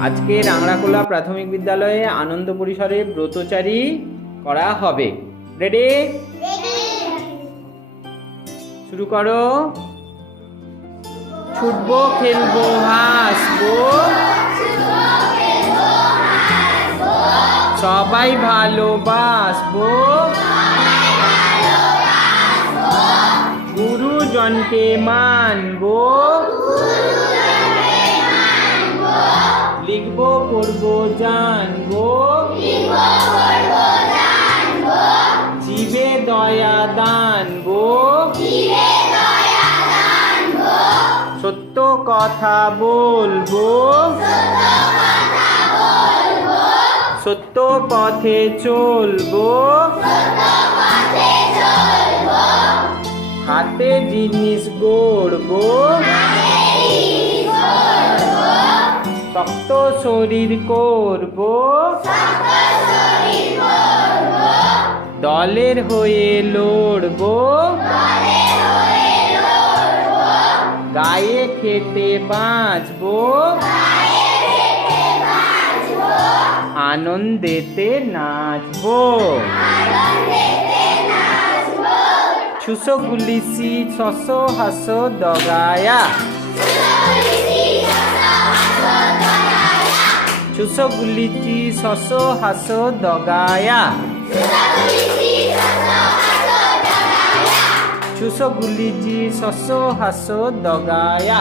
আজকে রাংড়াকোলা প্রাথমিক বিদ্যালয়ে আনন্দ পরিসরে ব্রতচারী করা হবে। রেডি শুরু করো। ছুটবো, খেলব, হাসবো। সবাই ভালোবাসবো। গুরুজনকে মানবো। লিখব পড়ব জানব। জীবে দয়া দানবো। সত্য কথা বলব। সত্য পথে চলবো। হাতে জিনিস গড়বো। শক্ত শরীর করব। দলের হয়ে লড়বো। গায়ে খেতে বাঁচবো। আনন্দেতে নাচবো। ছুসো গুলিসি ছশো হাসো, দগায়া। ছুসো গুলিচি সস হাসো দগায়া। ছুসো গুলিচি ছশো হাসো দগায়া।